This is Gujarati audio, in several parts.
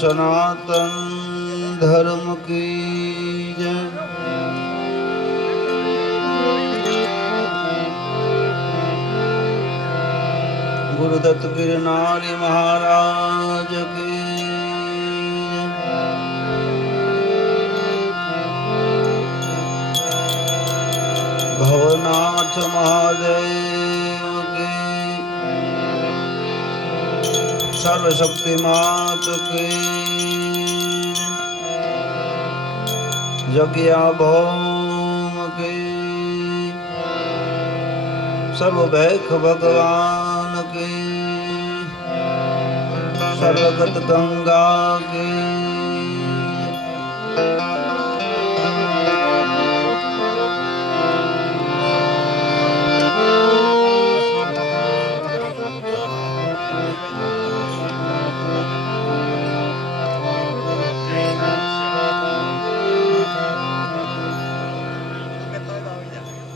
सनातन धर्म की जय। गुरुदत्त गिरनारी महाराज की भवनाथ महादेव की सर्वशक्ति मात की यज्ञा भौम की सर्वभैख भगवान की सर्वगत गंगा की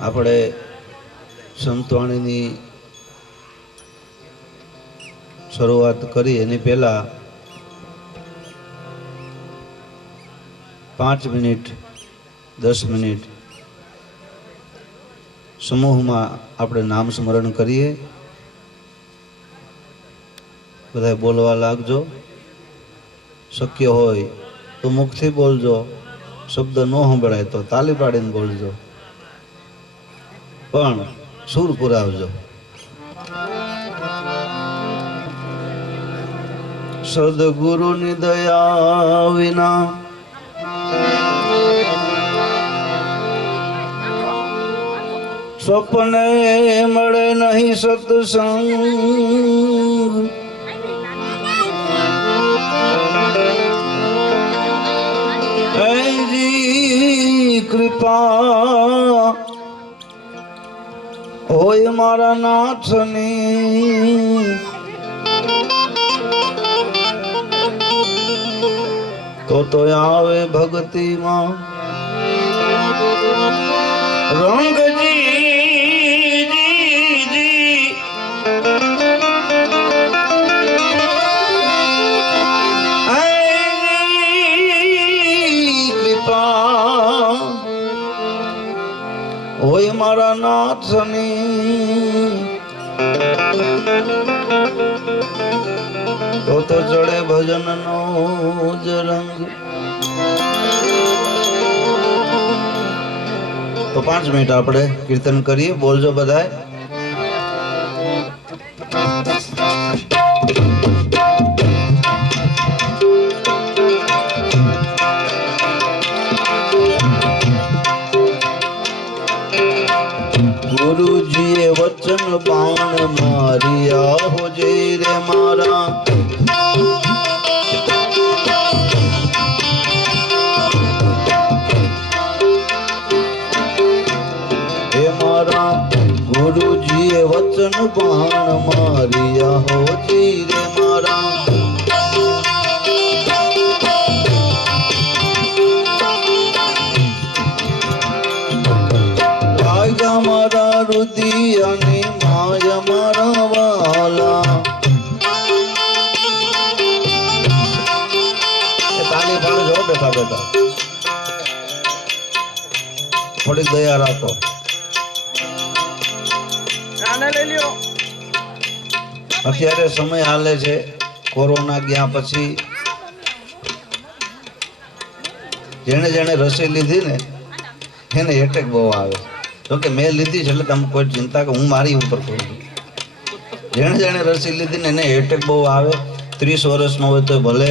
આપણે સંતવાણીની શરૂઆત કરી એની પહેલા 5 મિનિટ 10 મિનિટ સમૂહમાં આપણે નામ સ્મરણ કરીએ. બધા બોલવા લાગજો. શક્ય હોય તો મુખથી બોલજો. શબ્દ ન સંભળાય તો તાલી પાડીને બોલજો, પણ સુર પુરાવજો. સદગુરુની દયા વિના સ્વપ્ને મળે નહીં સત્સંગ. એજી કૃપા હોય મારા નાથની, તો આવે ભક્તિમાં રંગજી કૃપા હોય મારા નાથની, તો ચડે ભજનનો જ રંગ. તો 5 મિનિટ આપણે કીર્તન કરીએ. બોલજો બધાય. ગુરુજીએ વચન બાણ માર્યા હો જય રે મારા, હે મારા ગુરુજીએ વચન બાણ માર્યા હો જય રે મારા. મારા રુદિયાની માય મારા વાલા, તાલી પાડજો બેઠા બેઠા. થોડી દયા રાખો. અત્યારે સમય હાલે છે. કોરોના ગયા પછી જેને જેને રસી લીધી ને એને એટેક બહુ આવે. તો કે મેં લીધી છે એટલે તમે કોઈ ચિંતા કે હું મારી ઉપર કરું છું. જેણે જેણે રસી લીધી ને એને એટેક બહુ આવે. 30 વર્ષનો હોય તો ભલે,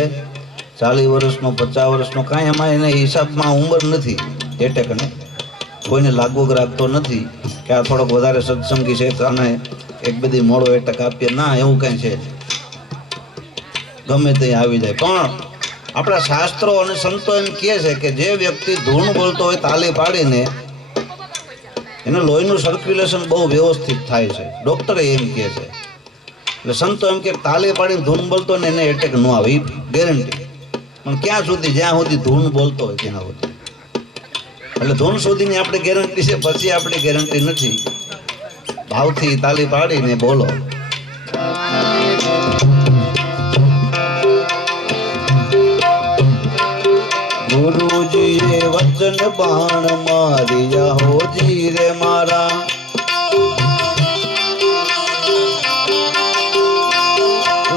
40 વર્ષનો, 50 વર્ષનો, કાંઈ એમાં એને હિસાબમાં ઉંમર નથી. એટેકને કોઈને લાગવગ રાખતો નથી કે આ થોડોક વધારે સત્સંગી છે તો આને એક બધી મોડો એટેક આપીએ. ના, એવું કંઈ છે. ગમે તે આવી જાય. પણ આપણા શાસ્ત્રો અને સંતો એમ કહે છે કે જે વ્યક્તિ ધૂન બોલતો હોય તાલી પાડીને, એને લોહીનું સર્ક્યુલેશન બહુ વ્યવસ્થિત થાય છે. ડૉક્ટરે એમ કહે છે. એટલે સંતો એમ કે તાલી પાડીને ધૂન બોલતો ને એને એટેક ન આવે, એ ગેરંટી. પણ ક્યાં સુધી? જ્યાં સુધી ધૂન બોલતો હોય ત્યાં સુધી. એટલે ધૂન સુધીની આપણે ગેરંટી છે, પછી આપણી ગેરંટી નથી. ભાવથી તાલી પાડીને બોલો. वचन बाण मारिया हो जी रे मारा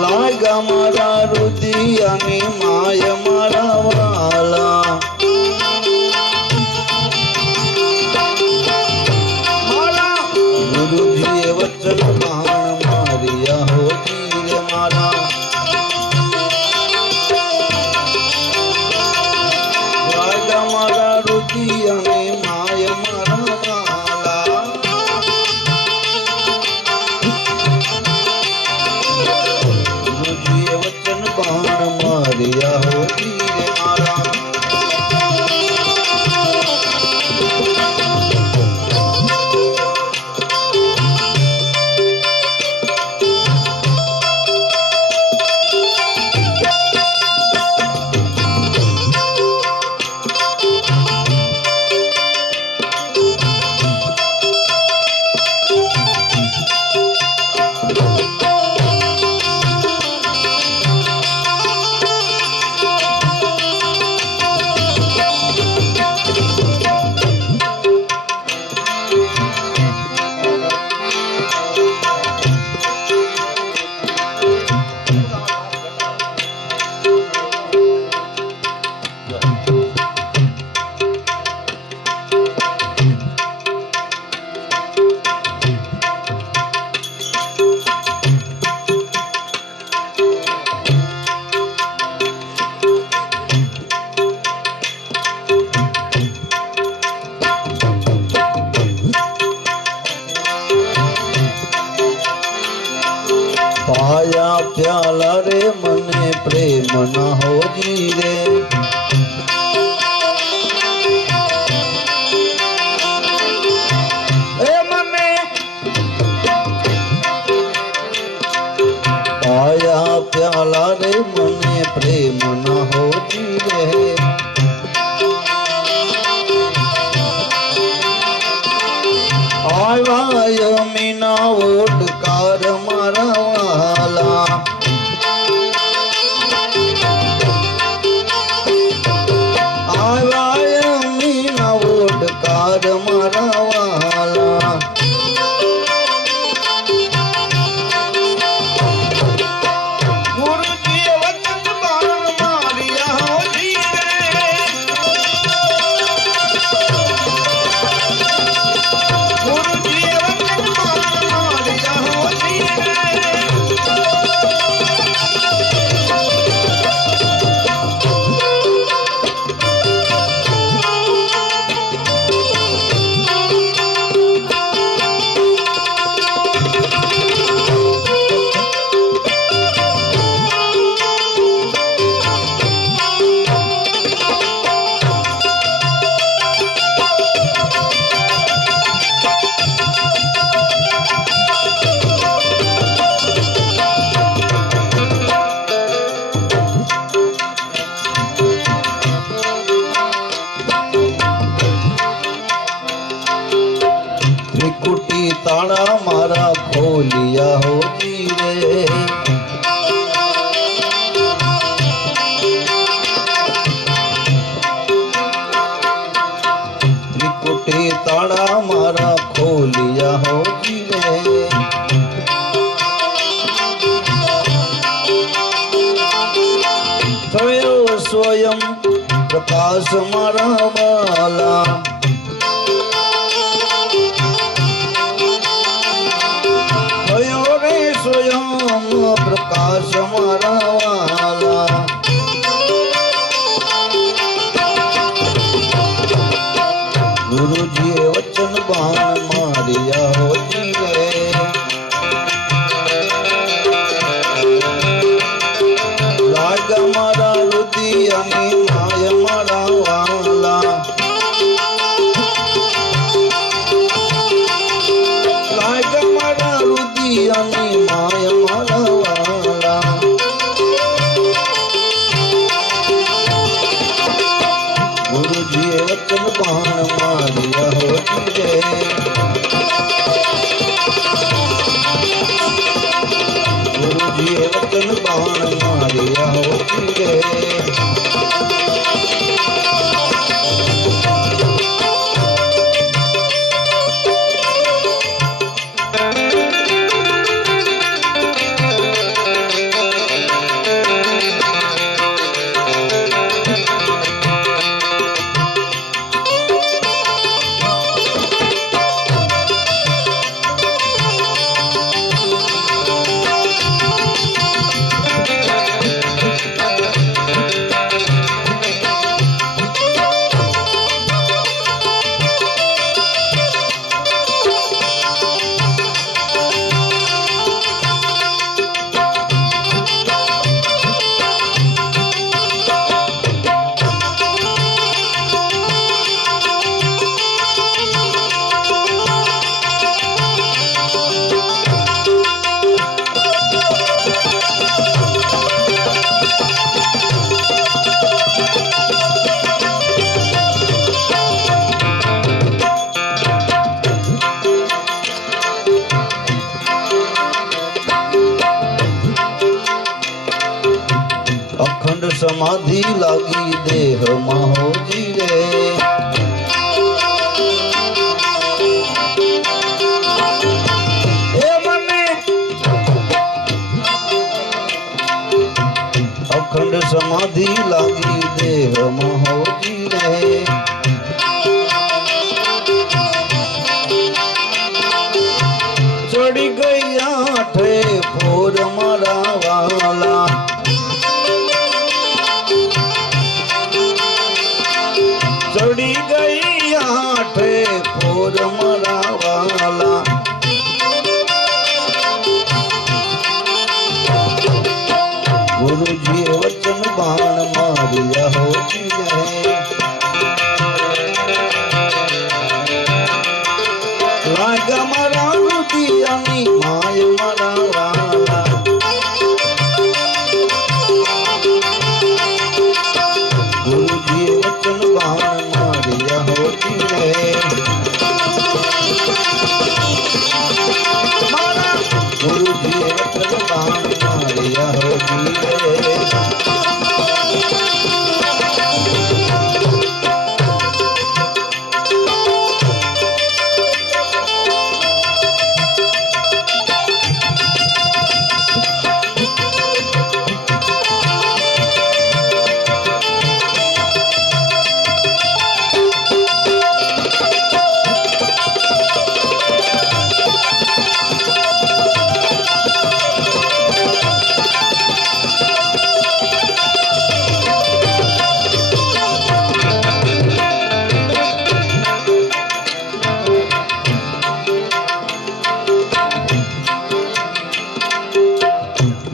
लागा मारा रुदियानी माय मारा वाला गुरुजी वचन बाण मारिया हो जी रे मारा लागा मारा रुदियानी माय मारा वाला गुरुजी वचन बाण मारिया हो जी रे मारा पाया प्याला रे मने प्रेम न हो जी रे ए मने पाया प्याला रे मने प्रेम न हो जी रे आवाय मीना ओटकार मारा वाला आवाय मीना ओटकार मारा वाला गुरुजी वचन बाण मारिया हो जी रे गुरुजी वचन बाण मारिया हो जी रे त्रिकुटी ताड़ा मारा खोलिया हो जी रे त्रिकुटी ताड़ा मारा खोलिया हो जी रे थयो स्वयं प्रकाश मारा वाला स्वयं प्रकाश मारा वाला गुरुजी वचन बाण मारिया हो जी रे लागा मारा रुदियानी माय मारा वाला लागा मारा रुदियानी माय मारा वाला गुरुजी वचन बाण मारिया हो जी रे गुरुजी वचन बाण मारिया हो जी रे અખંડ સમાધિ લાગી દેહ મહોજી રે अखंड समाधि लागी देह महोजी रे चढ़ी गई आठे फोर मारा वाला चढ़ी गई आठे फोर मारा वाला गुरुजी वचन बाण मारिया होती रहे लागा मारा रुदियानी माय मारा वाला गुरुजी वचन बाण मारिया होती रहे गुरुजी वचन बाण मारिया होती रहे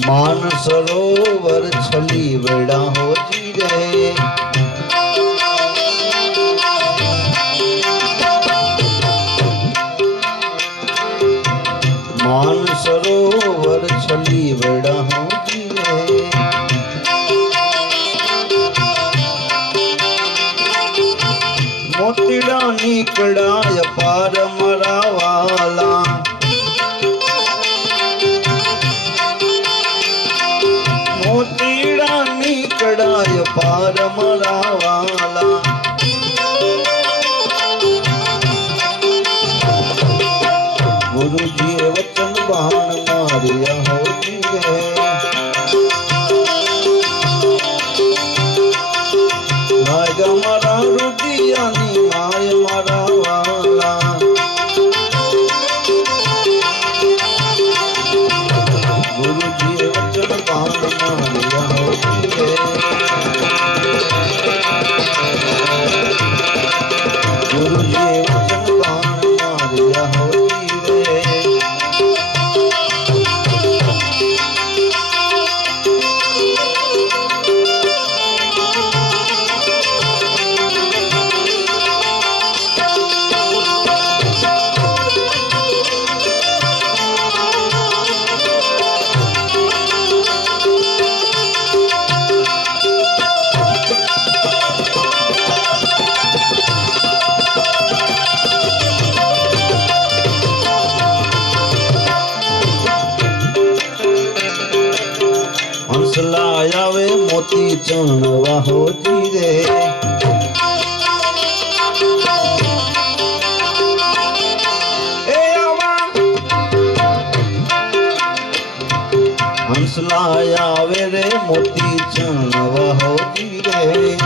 मान सरोवर छली बड़ा होती रे मान सरोवर छली बड़ा होती रे मोतीड़ा निकड़ा पार मरा वाला मोतीड़ा निकड़ाय पार मरा वाला गुरुजी वचन बाण मारिया होती है लागा मारा रुदियानी माय मारा वाला गुरुजी वचन बाण मारिया होती है गुरुजी वचन बाण मारिया होती है हंसलाया वे मोती चणवा होती रे हंसलाया वे रे मोती चणवा होती रे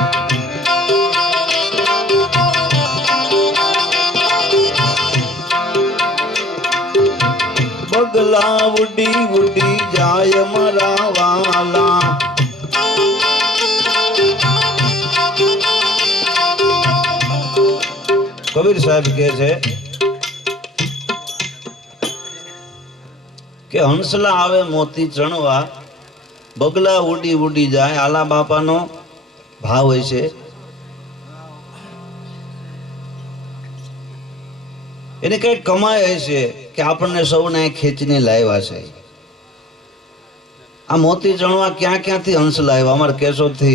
बगला उड़ी उड़ी जाय मरा वाला कबीर साहब के छे के हंसला आवे मोती चणवा बगला उड़ी उड़ी जाए आला बापा नो भाव होय छे एने कई कमाई हशे के आपने सौने खेचने लाव्या छे आ मोती चणवा क्या क्या थी हंस लाव्या अमर केशोद थी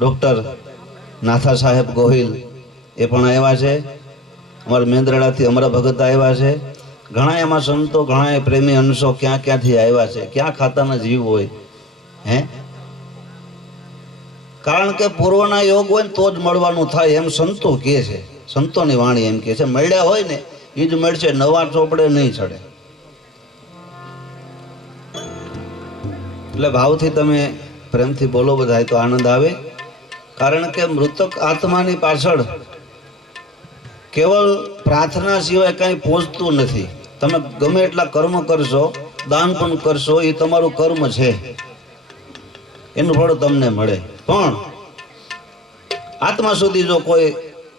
डॉक्टर नाथा साहेब गोहिल ए पण आव्या छे अमर मेंद्रड़ा थी अमरा भगत आव्या छे घणा एमां संतो घणा प्रेमी अंशो क्या क्या थी आव्या छे क्या खाताना जीव होय हैं કારણ કે પૂર્વના યોગ હોય ને તો જ મળવાનું થાય એમ સંતો કહે છે. સંતોની વાણી એમ કહે છે મળ્યા હોય ને એ જ મળશે, નવા ચોપડે નહીં ચડે. એટલે ભાવથી તમે પ્રેમથી બોલો બધાય તો આનંદ આવે. કારણ કે મૃતક આત્માની પાછળ કેવલ પ્રાર્થના સિવાય કંઈ પહોંચતું નથી. તમે ગમે એટલા કર્મ કરશો, દાન પણ કરશો, એ તમારું કર્મ છે, એનું ફળ તમને મળે. પણ આત્મા સુધી જો કોઈ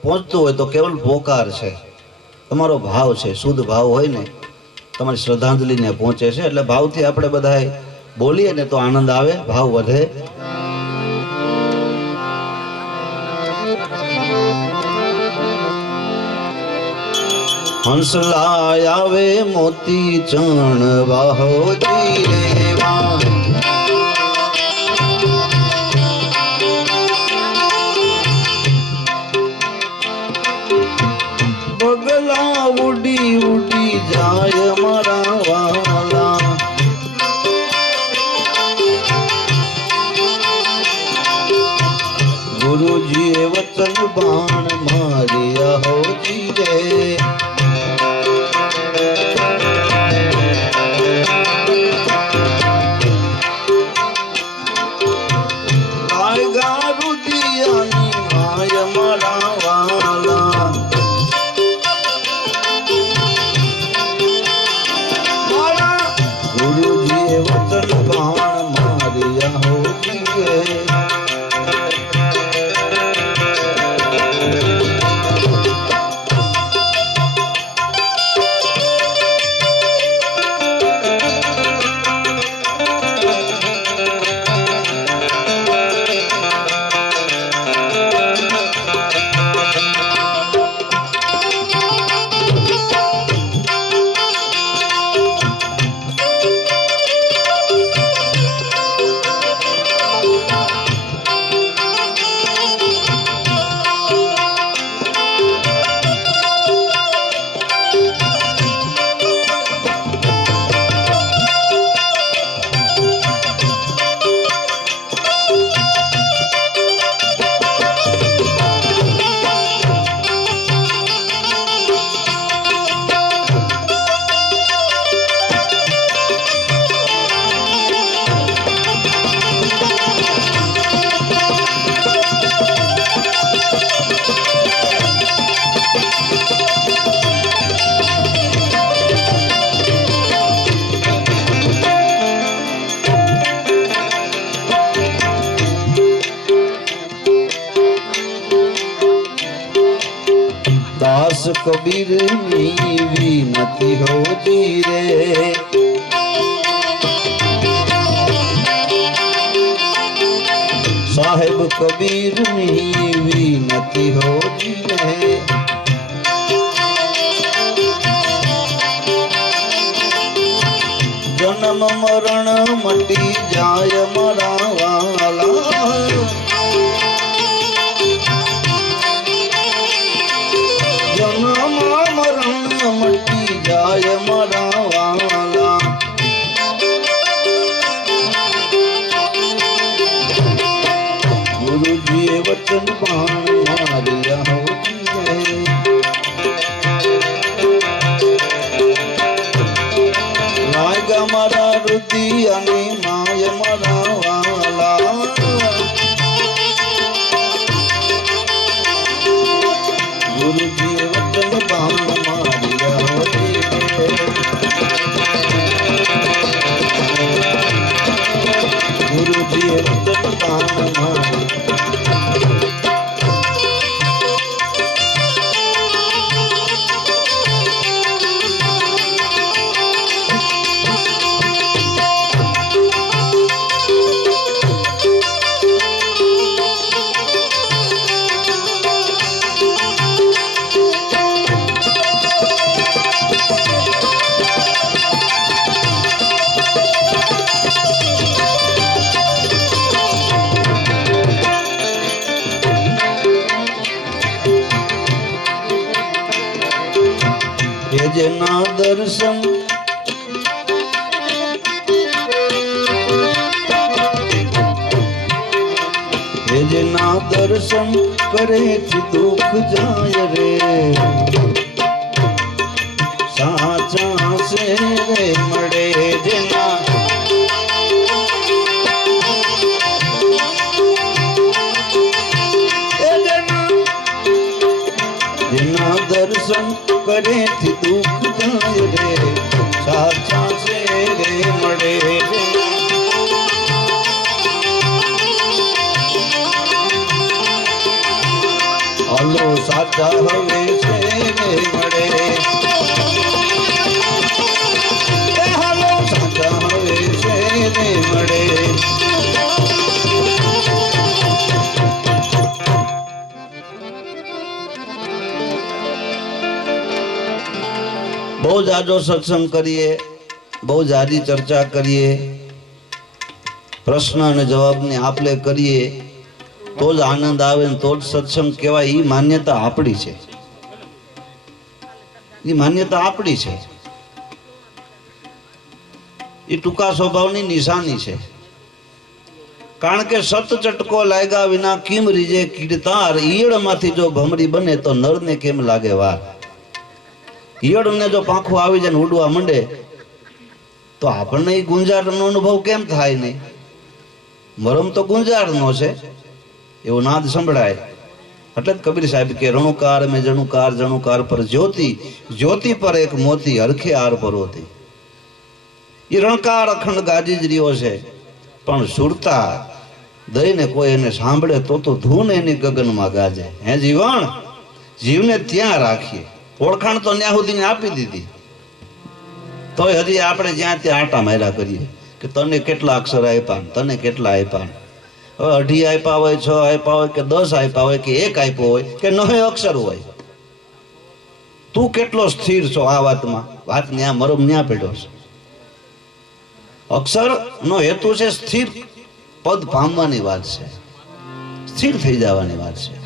પહોંચતું હોય તો કેવલ પોકાર છે, તમારો ભાવ છે, શુદ્ધ ભાવ હોય ને તમારી શ્રદ્ધાંજલિને પહોંચે છે. એટલે ભાવથી આપણે બધાએ બોલીએ ને તો આનંદ આવે, ભાવ વધે. હંસલાય આવે મોતી ચણ વાહોજી રેવા, બગલા ઉડી ઉડી જાય મારા વાલા, ગુરુજીએ વચન બાણ માર્યા હોજી રે. દાસ કબીર ની વિનતી હોતી રે, સાહેબ કબીર ની વિનતી હોતી રે. જન્મ મરણ મટી જાય મારા વાલા, મટી જાય મારા વાલા. ગુરુજીએ વચન બાણ માર્યા હોતી રે, લાગ્યા મારા રુદિયાની માય મારા વાલા. ગુરુજીએ વચન બાણ ગુરુજીએ વચન બાણ જેના દર્શન દર્શન કરેથી દુઃખ જાય રે સાચા છે રે મળે જેના જેના દર્શન કરેથી દુઃખ જાય રે સાચા છે રે મળે હાલો સાચા હવે છે રે મળે હાલો સાચા હવે છે રે મળે બહુ જાજો સત્સંગ કરીએ, બહુ જાજી ચર્ચા કરીએ, પ્રશ્ન અને જવાબની આપલે કરીએ તો જ આનંદ આવે ને તો જ સત્સંગ કહેવાય. એ માન્યતા આપણી છે, એ માન્યતા આપણી છે. એ ટૂંકા સ્વભાવની નિશાની છે. કારણ કે સત ચટકો લાગ્યા વિના કિમ રીજે કીડતાર. ઈયળમાંથી જો ભમરી બને તો નરને કેમ લાગે વાર. ઈયળને જો પાંખું આવી જાય ને ઉડવા માંડે તો આપણને એ ગુંજારનો અનુભવ કેમ થાય નહીં? મરમ તો ગુંજારનો છે એવો નાદ સંભળાય. એટલે જ કબીર સાહેબ કે રણુકાર મેં જણુકાર જણુકાર પર જ્યોતિ, જ્યોતિ પર એક મોતી હરખે આર પર હોતી. એ રણકાર અખંડ ગાજી જ રહ્યો છે, પણ સુરતા દઈને કોઈ એને સાંભળે તો ધૂન એની ગગનમાં ગાજે. હે જીવણ, જીવને ત્યાં રાખીએ. ઓળખાણ તો ન્યા સુધી આપી દીધી, તોય હજી આપણે જ્યાં ત્યાં આટા માર્યા કરીએ કે તને કેટલા અક્ષર આપ્યા, તને કેટલા આપ્યા. હવે 2 આપ્યા હોય, 6 આપ્યા હોય કે 10 આપ્યા હોય કે 1 આપ્યો હોય કે 9 અક્ષર હોય, તું કેટલો સ્થિર છો આ વાતમાં? વાત ન્યા મરમ ન્યા પડ્યો છે. અક્ષર નો હેતુ છે સ્થિર પદ પામવાની વાત છે, સ્થિર થઈ જવાની વાત છે.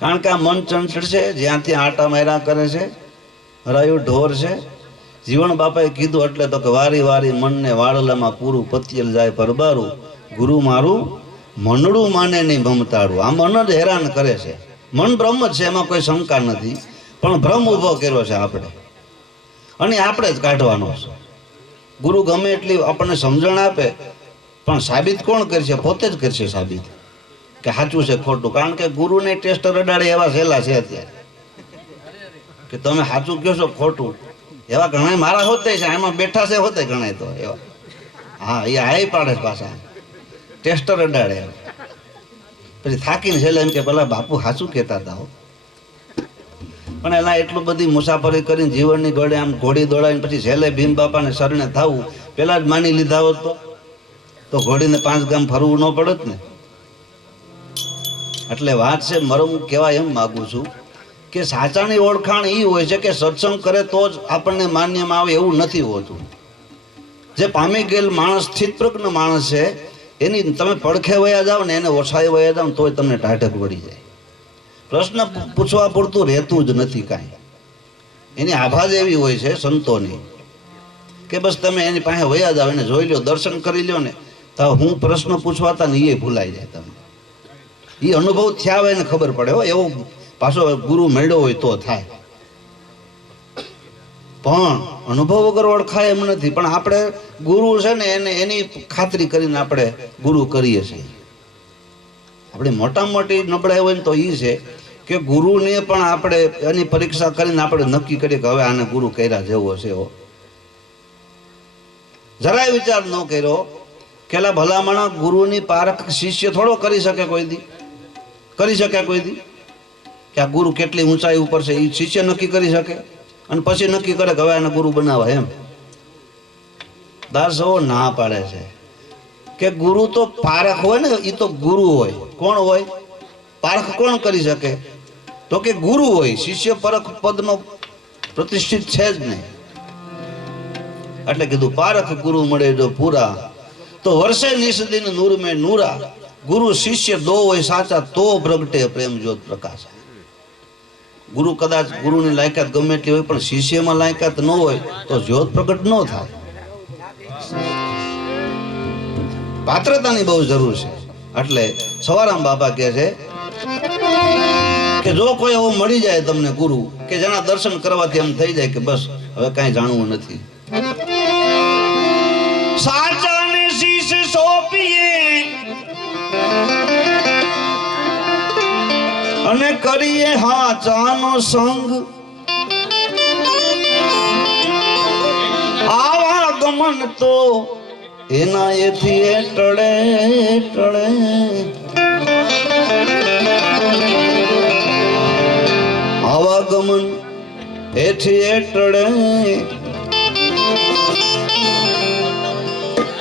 કારણ કે આ મન ચંચળ છે, જ્યાં ત્યાં આટા માર્યા કરે છે, હરાયું ઢોર છે. જીવણ બાપાએ કીધું એટલે તો કે વારી વારી મનને વાળલામાં પૂરું પતિયલ જાય પરબારું. ગુરુ મારું મનડું માને નહીં મમતાડું. આ મન જ હેરાન કરે છે. મન બ્રહ્મ જ છે, એમાં કોઈ શંકા નથી, પણ ભ્રમ ઊભો કર્યો છે આપણે, અને આપણે જ કાઢવાનો છે. ગુરુ ગમે એટલી આપણને સમજણ આપે પણ સાબિત કોણ કરશે? પોતે જ કરશે સાબિત કે સાચું છે ખોટું. કારણ કે ગુરુને ટેસ્ટ રડાડે એવા સહેલા છે અત્યારે કે તમે સાચું કહો છો ખોટું. એવા ઘણા મારા હોતે છે, એમાં બેઠા છે હોતે ઘણા તો એવા. હા, એ હાઈ પાડે પાછા, ટેસ્ટ રડાડે. પછી થાકીને છેલ્લે એમ કે પેલા બાપુ સાચું કહેતા હતા. પણ એના એટલું બધી મુસાફરી કરીને જીવનની ઘોડે આમ ઘોડી દોડાવીને પછી છેલ્લે ભીમ બાપાને શરણે થવું પેલા જ માની લીધા હોત તો ઘોડીને 5 ગામ ફરવું ન પડત ને. એટલે વાત છે, મરમ કહેવાય એમ માગું છું કે સાચાની ઓળખાણ એ હોય છે કે સત્સંગ કરે તો જ આપણને માન્યમાં આવે એવું નથી હોતું. જે પામી ગયેલ માણસ, સ્થિતપ્રજ્ઞ માણસ છે, એની તમે પડખે વયા જાઓ ને, એને ઓછાએ વયા જાઓ ને તોય તમને ટાઢક વળી જાય. પ્રશ્ન પૂછવા પૂરતું રહેતું જ નથી કાંઈ. એની આભા જ એવી હોય છે સંતોની કે બસ તમે એની પાસે વયા જાઓ, એને જોઈ લો, દર્શન કરી લો ને તો હું પ્રશ્ન પૂછવાતા ને એ ભૂલાઈ જાય. તમે એ અનુભવ થયા હોય ને ખબર પડે હો. એવો પાછો ગુરુ મેળ્યો હોય તો થાય, પણ અનુભવ વગર ઓળખાય એમ નથી. પણ આપણે ગુરુ છે ને એને એની ખાતરી કરીને આપણે ગુરુ કરીએ છીએ. આપણી મોટામાં મોટી નબળાઈ હોય ને તો એ છે કે ગુરુને પણ આપણે એની પરીક્ષા કરીને આપણે નક્કી કરીએ કે હવે આને ગુરુ કર્યા જેવો છે એવો. જરાય વિચાર ન કર્યો કે ભલામણ ગુરુની પારખ શિષ્ય થોડો કરી શકે કોઈ દી? કરી શકે કોઈ દી? કે આ ગુરુ કેટલી ઊંચાઈ ઉપર છે એ શિષ્ય નક્કી કરી શકે અને પછી નક્કી કરે કે હવે આને ગુરુ બનાવાય એમ? દાસો ના પાડે છે કે ગુરુ તો પારખ હોય ને, એ તો ગુરુ હોય. કોણ હોય? પારખ કોણ કરી શકે? તો કે ગુરુ હોય. શિષ્ય પરખ પદનો પ્રતિષ્ઠિત છે જ નહીં. એટલે કીધું પારખ ગુરુ મળે જો પૂરા તો વર્ષે નિષદિન નૂર મેં નૂરા. ગુરુ શિષ્ય દો હોય સાચા તો પ્રગટે પ્રેમ જ્યોત પ્રકાશ. ગુરુ કદાચ ગુરુની લાયકાત ગમે એટલી હોય પણ શિષ્યમાં લાયકાત ન હોય તો જ્યોત પ્રગટ ન થાય. પાત્રતાની બહુ જરૂર છે. એટલે સવારામ બાપા કહે છે કે જો કોઈ એવો મળી જાય તમને ગુરુ કે જેના દર્શન કરવાથી એમ થઈ જાય કે બસ હવે કાંઈ જાણવું નથી, સાચાને શીશ સોંપીએ અને કરીએ હાચાનો સંગ, આવા ગમન તો એના એથી ટળે ટળે, આવાગમન એથી ટળે,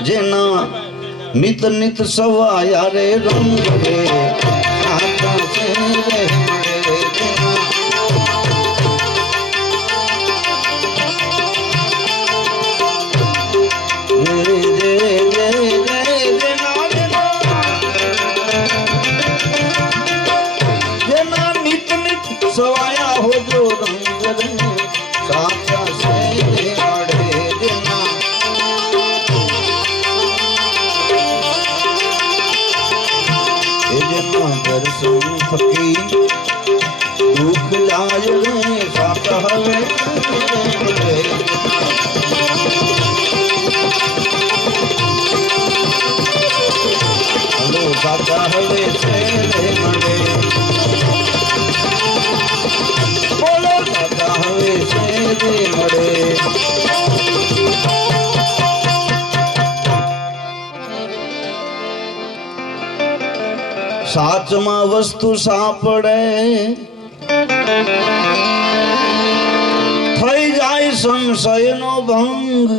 જેના નિત નિત સવાયા રે રંગ રે સાચા છે રે સવાયા હો જો રંગ રે સાચા છે રે મળે જેના, એ જેના દર્શન થકી દુઃખ જાય રે સાચા હવે મળે, હલો સાચા હવે છે રે મળે, બોલો સાચા હવે છે રે મળે. સાચમાં વસ્તુ સાંપડે થઈ જાય સંશયનો ભંગ,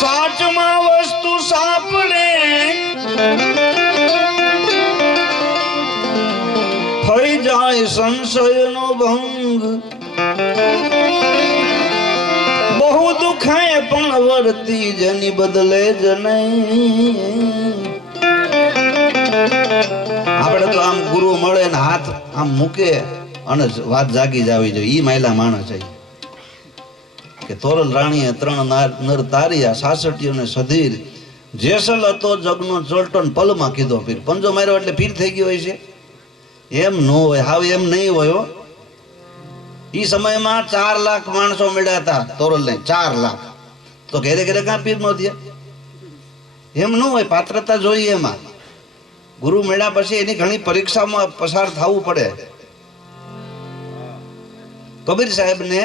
સાચમાં વસ્તુ સાંપડે થઈ જાય સંશયનો ભંગ, બહુ દુખે પણ વર્તી જેની બદલે જ નહીં. આપણે તો આમ ગુરુ મળે ને હાથ આમ મૂકે અને વાત જાગી જાવી જોઈએ, ઈ માયલા માણસ છે કે તોરલ રાણીએ 3 નર તાર્યા, 66 સધીર, જેસલ હતો જગનો ચોલટો પલમાં કીધો પીર. પંજો માર્યો એટલે પીર થઈ ગયો હોય છે? એમ ન હોય, હાવ એમ નહીં હોય. ઈ સમયમાં 4 લાખ માણસો મળ્યા હતા તોરલ ને, 4 લાખ. તો ઘેરે ઘેરે કાં પીર નો થયા? એમ ન હોય, પાત્રતા જોઈએ એમાં. ગુરુ મળ્યા પછી એની ઘણી પરીક્ષામાં પસાર થવું પડે. કબીર સાહેબ ને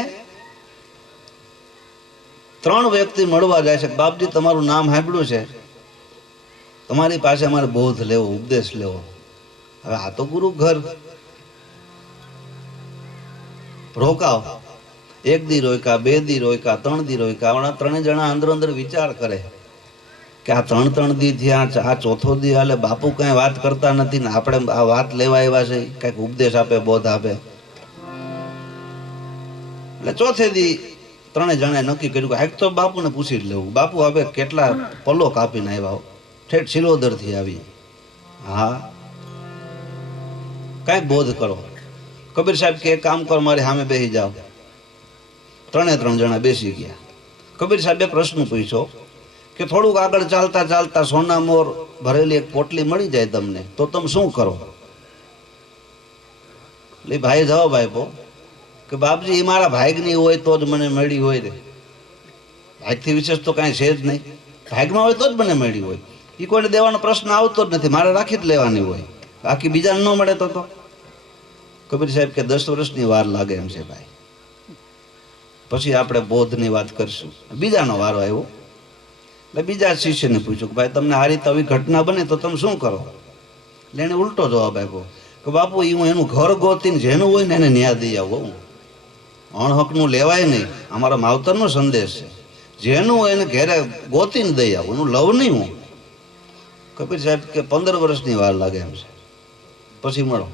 3 વ્યક્તિ મળવા જાય છે. બાપજી તમારું નામ સાંભળ્યું છે, તમારી પાસે અમારે બોધ લેવો, ઉપદેશ લેવો. હવે આ તો ગુરુ ઘર, રોકાવ. 1 દી રોક્યા, 2 દી રોક્યા, 3 દી રોક્યા. હમણાં 3 જણા અંદર વિચાર કરે કે આ 3 દી થયા, આ 4થો દી હાલે, બાપુ કઈ વાત કરતા નથી ને આપણે આ વાત લેવા આવ્યા છે, કઈક ઉપદેશ આપે, બોધ આપે. એટલે 4થે દી 3 જણાએ નક્કી કર્યું કે હાક તો બાપુને પૂછી જ લેવું. બાપુ હવે કેટલા પલ્લો કાપીને આવ્યા, ઠેઠ સિલોદર થી આવી. હા, કઈક બોધ કરો. કબીર સાહેબ કે એક કામ કરો, મારી સામે બેસી જાઓ. 3 જણા બેસી ગયા. કબીર સાહેબે પ્રશ્ન પૂછ્યો કે થોડુંક આગળ ચાલતા ચાલતા સોના મોર ભરેલી એક પોટલી મળી જાય તમને તો તમે શું કરો? એટલે ભાઈ જવાબ આપ્યો કે બાપજી એ મારા ભાગની હોય તો જ મને મળી હોય રે. ભાગથી વિશેષ તો કાંઈ છે જ નહીં. ભાગમાં હોય તો જ મને મળી હોય. એ કોઈને દેવાનો પ્રશ્ન આવતો જ નથી, મારે રાખી જ લેવાની હોય. બાકી બીજાને ન મળે તો કબીર સાહેબ કે 10 વર્ષની વાર લાગે એમ છે ભાઈ, પછી આપણે બોધની વાત કરશું. બીજાનો વારો આવ્યો. એટલે બીજા શિષ્યને પૂછ્યું કે ભાઈ તમને આ રીતે આવી ઘટના બને તો તમે શું કરો? એટલે એને ઉલટો જવાબ આપ્યો કે બાપુ હું એનું ઘર ગોતીને જેનું હોય ને એને ન્યાય દઈ આવું. અણહકનું લેવાય નહીં, અમારા માવતરનો સંદેશ છે. જેનું હોય એને ઘેરે ગોતીને દઈ આવું, એનું લવ નહીં હું. કબીર સાહેબ કે 15 વર્ષની વાર લાગે એમ છે, પછી મળો.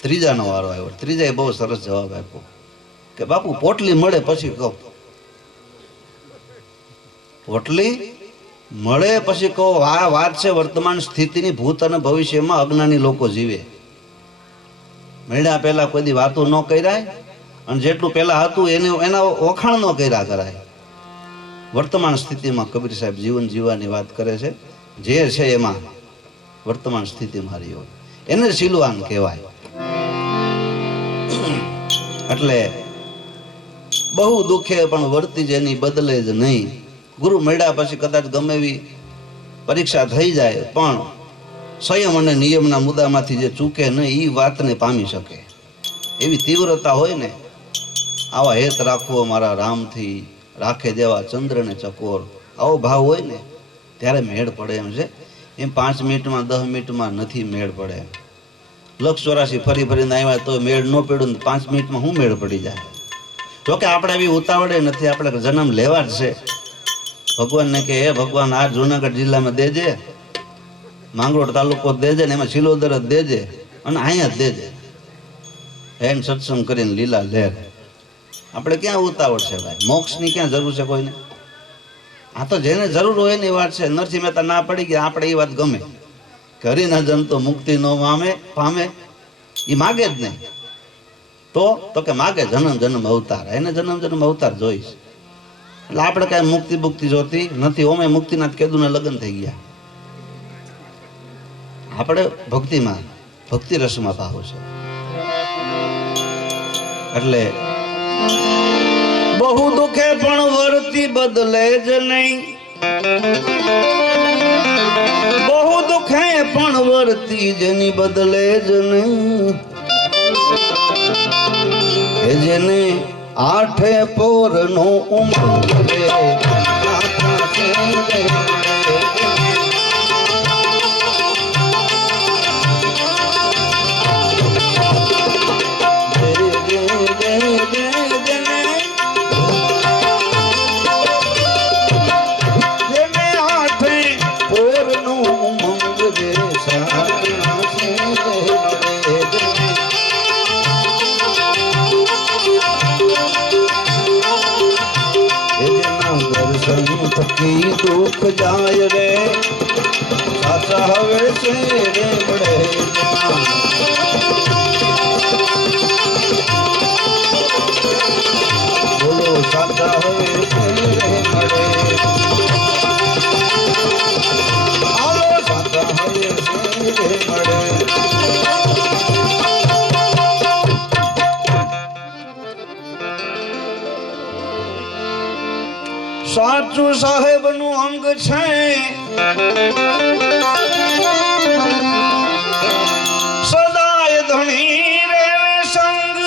ત્રીજાનો વારો આવ્યો. ત્રીજાએ બહુ સરસ જવાબ આપ્યો કે બાપુ પોટલી મળે પછી કહો. પોટલી મળે પછી કહો. આ વાત છે વર્તમાન સ્થિતિની. ભૂત અને ભવિષ્યમાં અજ્ઞાની લોકો જીવે. મળ્યા પહેલા કોઈ દી વાતો ન કરાય, અને જેટલું પહેલા હતું એના વખાણ ન કર્યા કરાય. વર્તમાન સ્થિતિમાં કબીર સાહેબ જીવન જીવવાની વાત કરે છે. જે છે એમાં વર્તમાન સ્થિતિમાં રહ્યો એને શીલવાન કહેવાય. એટલે બહુ દુઃખે પણ વર્તી જેની બદલે જ નહીં. ગુરુ મળ્યા પછી કદાચ ગમે એવી પરીક્ષા થઈ જાય પણ સંયમ અને નિયમના મુદ્દામાંથી જે ચૂકે નહીં એ વાતને પામી શકે એવી તીવ્રતા હોય ને. આવા હેત રાખવો મારા રામથી રાખે દેવા ચંદ્રને ચકોર, આવો ભાવ હોય ને ત્યારે મેળ પડે એમ છે. એમ 5 મિનિટમાં 10 મિનિટમાં નથી મેળ પડે. 184 ફરી ફરીને આવ્યા તો મેળ ન પડ્યું, 5 મિનિટમાં શું મેળ પડી જાય? જોકે આપણે એવી ઉતાવળે નથી, આપણે જન્મ લેવા જ છે. ભગવાનને કે હે ભગવાન આ જુનાગઢ જિલ્લામાં દેજે, માંગરોળ તાલુકો દેજે ને એમાં સિલોદર જ દેજે અને અહીંયા જ દેજે. એન સત્સંગ કરીને લીલા લહેર. આપણે ક્યાં ઉતાવળ છે ભાઈ? મોક્ષની ક્યાં જરૂર છે કોઈને? આ તો જેને જરૂર હોય એની વાત છે. નરસિંહ મહેતા ના પડી ગયા, આપણે એ વાત ગમે કે હરિના જન તો મુક્તિ નો પામે, એ માગે જ નહીં. તો કે માગે જન્મ જન્મ અવતાર, એને જન્મ જન્મ અવતાર જોઈશ. એટલે આપણે કઈ મુક્તિ મુક્તિ જોતી નથી. ઓમે મુક્તિનાથ કેદુના લગ્ન થઈ ગયા. આપણે ભક્તિમાં ભક્તિ રસમાં ભાવ છે. એટલે બહુ દુખે પણ વર્તી બદલે જ નહીં. બહુ દુખે પણ વર્તી જેની બદલે જ નહીં. એ જેને આઠે પોર નો ઉમંગ રે થકી દુઃખ જાય રે સાચા હવે છે રે મળે. બોલો સાચા હવે છે રે મળે. આલો સાચા હવે છે રે મળે. સાચું સાહેબ નું અંગ છે. સદાય ધણી રે સંગ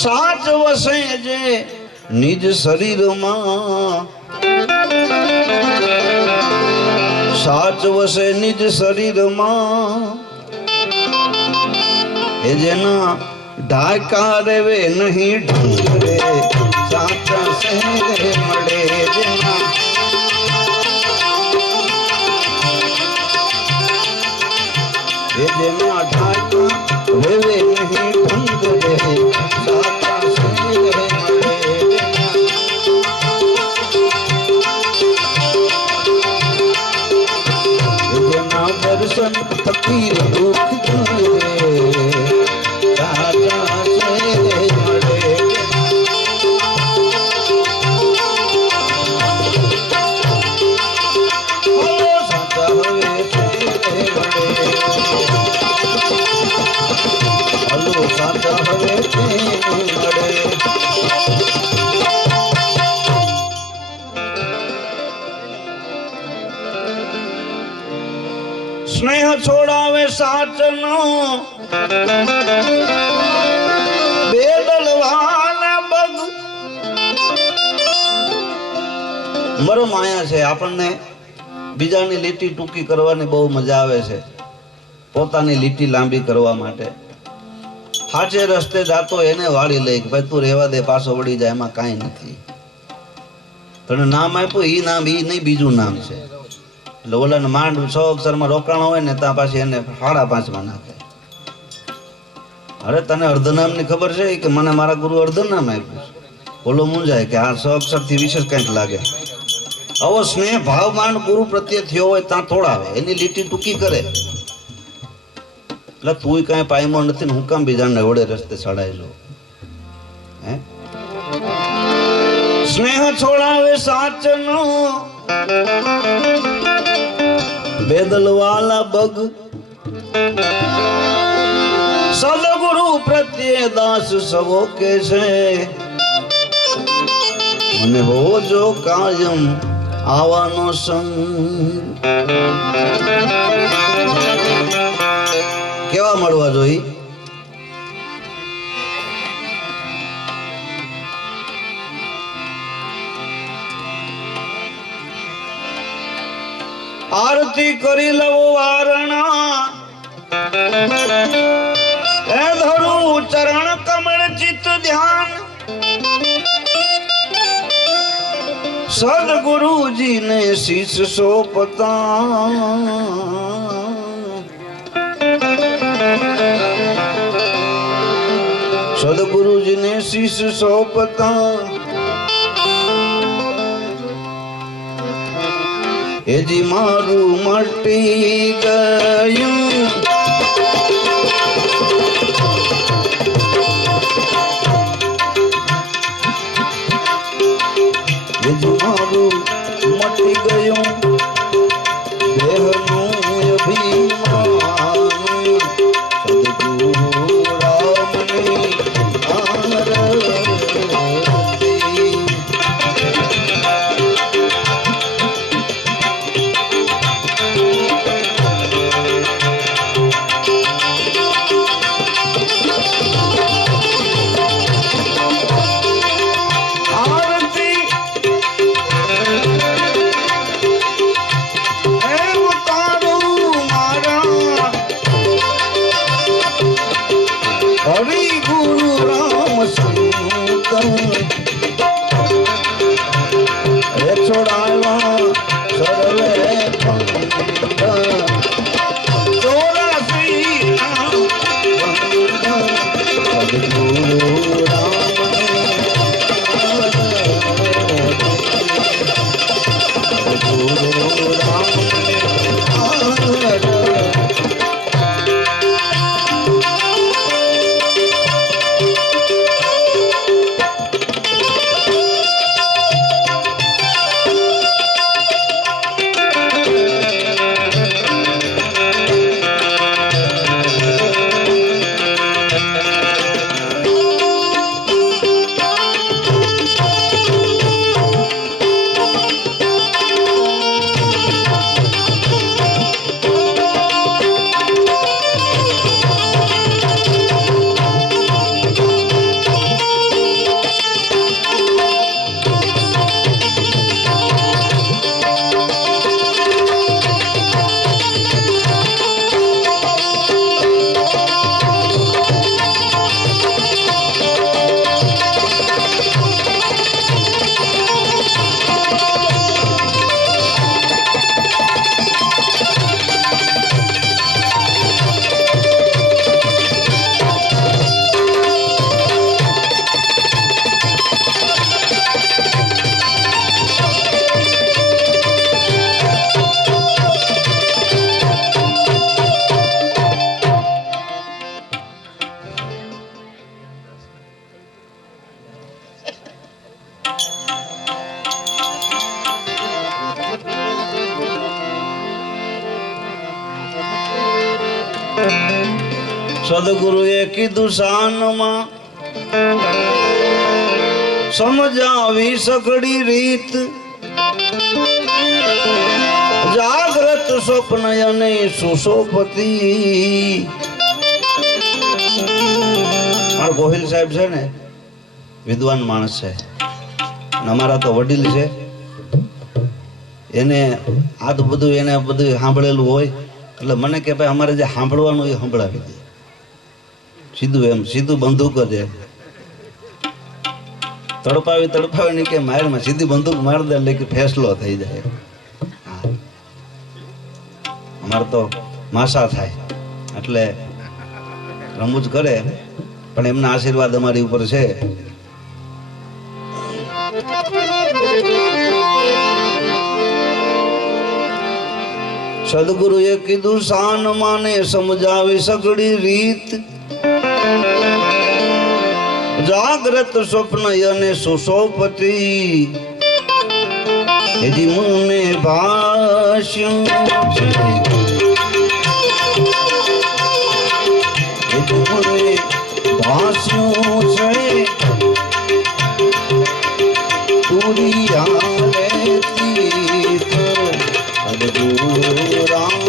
સાચ વસે જે નિજ શરીરમાં. સાચ વસે નિજ શરીરમાં. એ જેના ઢાકા રેવે નહીં ઢંગરે સાચા સેરે મળે. જેના એ જેના ઢાકા રેવે નહીં ઢંગરે સાચા સેરે મળે. જેના દર્શન ફકીર દુઃખ રે સ્નેહ છોડાવે સાચનો બેદલવાના બગ. મરમ આયા છે. આપણને બીજાની લીટી ટૂંકી કરવાની બહુ મજા આવે છે, પોતાની લીટી લાંબી કરવા માટે. સાચે રસ્તે જાતો એને વાળી લઈ કે ભાઈ તું રહેવા દે, પાછો વળી જાય, એમાં કાંઈ નથી. તને નામ આપ્યું એ નામ એ નહીં, બીજું નામ છે. એટલે ઓલાને માંડ 6 અક્ષરમાં રોકાણો હોય ને ત્યાં પાછી એને 5.5 નાખે. અરે તને અર્ધનામની ખબર છે કે મને મારા ગુરુ અર્ધનામ આપ્યું? ઓલો મૂંઝાય કે આ 6 અક્ષરથી વિશેષ કંઈક લાગે. આવો સ્નેહ ભાવ માંડ ગુરુ પ્રત્યે થયો હોય ત્યાં થોડાવે, એની લીટી ટૂંકી કરે. એટલે તું કાંઈ પાયમો નથી ને હું કામ બીજાને વડે રસ્તે ચડાય જો? હે સ્નેહ છોડાવે સાચનો બેદલ વાલા બગ સદગુરુ પ્રત્યે દાસ સવો કે છે મને હોજો કાયમ આવાનો સંગ કેવા મળવા જોઈ આરતી કરી લવો વારણા એ ધરું ચરણ કમળ ચિત્ત ધ્યાન સદગુરુજી ને શીશ સોપતા સદગુરુજી ને શીશ સોપતા એજી મારું મટી ગયું એજી મારું મટી ગયું દેહનું અભિમાન સદગુરુ રામની આરતી હરિ ગુરુ રામ શંકર હે છોડાવા સર્વે પંથ 84 સદગુરુ રામ ગુરુ રામ સદગુરુએ કીધું શાનમાં સમજાવી સઘળી રીત જાગ્રત સ્વપ્ન અને સુશોપતિ મારા ગોહિલ સાહેબ છે ને વિદ્વાન માણસ છે અને અમારા તો વડીલ છે એને આ તો બધું એને બધું સાંભળેલું હોય એટલે મને કે ભાઈ અમારે જે સાંભળવાનું એ સંભળાવી દે સીધું એમ સીધું બંદૂક જ એમ તડપાવી નહીં કે મારમાં સીધી બંદૂક માર દે એટલે કે ફેસલો થઈ જાય અમારે તો માસા થાય એટલે રમૂજ કરે પણ એમના આશીર્વાદ અમારી ઉપર છે સદગુરુએ કીધું શાન માને સમજાવી સઘળી રીત જાગ્રત સ્વપ્ન અને સુસોપતિ એજી મને ભાષ્યું છે એજી મને ભાષ્યું છે તુરિયા રેતી અદગુરુ રામ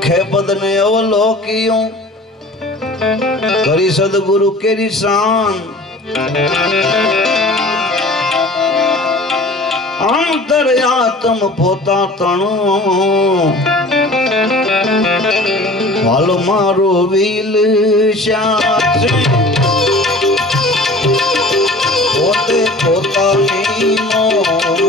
ખેપદ ને અવલોક્યું કરી સદગુરુ કેરી શાન અંતર્યાત્મ પોતા તણું હાલ મારો વિલ શ્યાસે પોતે પોતાની નો